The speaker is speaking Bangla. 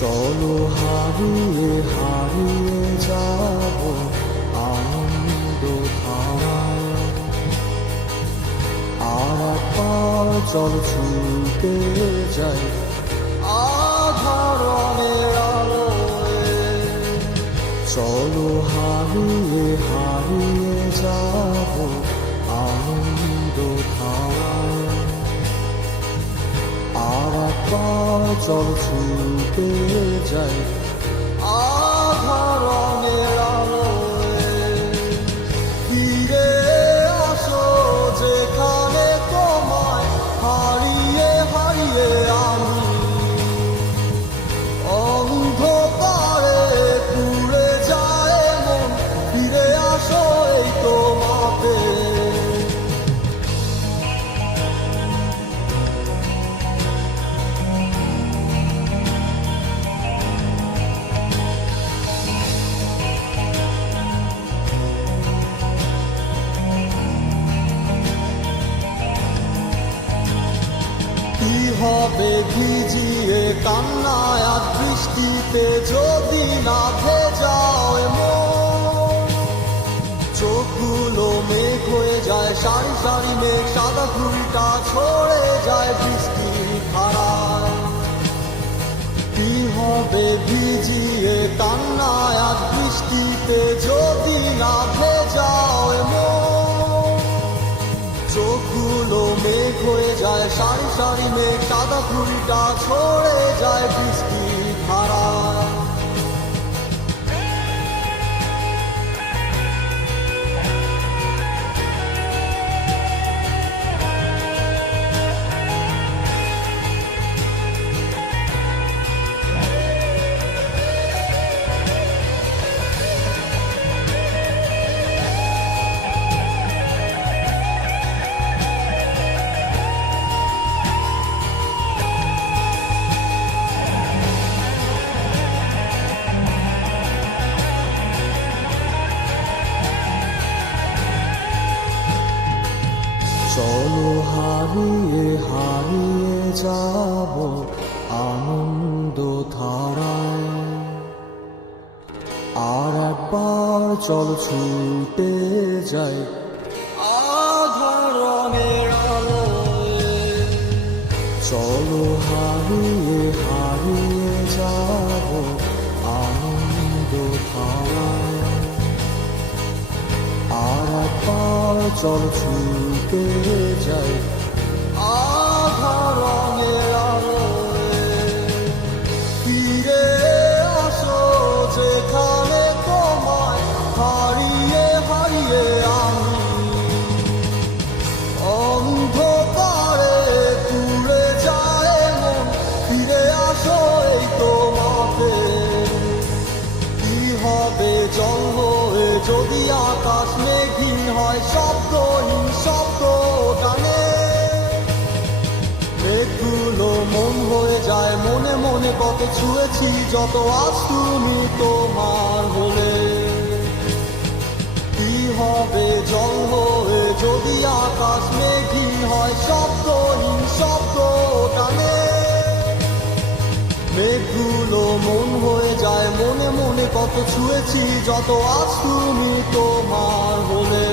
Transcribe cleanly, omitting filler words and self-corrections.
চলো হারিয়ে হারিয়ে যাব আনন্দ ধারায়, আর একবার চল ছুটে যাই আধারণের আলোয়। চলো হারিয়ে হারিয়ে যাব আনন্দ ধারায়, আর একবার চল ছুটে যাই আধারণের আলোয়। ফিরে আসো যেখানে তোমায় হারিয়ে হারিয়ে আমি অন্ধকারে পুড়ে যায় মন। ফিরে আসো এই তোমাতে। কি হবে ভিজিয়ে কান্নায় আর বৃষ্টিতে যদি না ভেজাও মন। চোখগুলো মেঘ হয়ে যায়, সারি সারি মেঘ, সাদা ফুলটা ছড়ে যায় বৃষ্টির ধারায়। কি হবে ভিজিয়ে কান্নায় আর বৃষ্টিতে যদি না ভেজাও মন। চোখগুলো মেঘ হয়ে যায়, সারি সারি মেঘ, সাদা ফুলটা ছড়ে যায় বৃষ্টির ধারায়। চলো হারিয়ে হারিয়ে যাব আনন্দ ধারায়, আর একবার চল ছুটে যাই আধারণের আলোয়। চলো হারিয়ে হারিয়ে যাব আনন্দ ধারায়, আর একবার চল ছুটে যাই আধারণের আলোয়। ফিরে আসো যেখানে তোমায় হারিয়ে হারিয়ে আমি অন্ধকারে পুড়ে যায় মন। ফিরে আসো এই তোমাতে। কি হবে জল হয়ে যদি আকাশ মেঘহীন হয়, শব্দহীন শব্দ টানে। মেঘগুলো মন হয়ে যায় মনে মনে, কত ছুঁয়েছি যত আজ তুমি তোমার হলে। কি হবে জল হয়ে যদি আকাশ মেঘহীন হয়, শব্দহীন শব্দ টানে। মেঘগুলো মন হয়ে যায় মনে মনে, কত ছুঁয়েছি যত আজ তুমি তোমার হলে।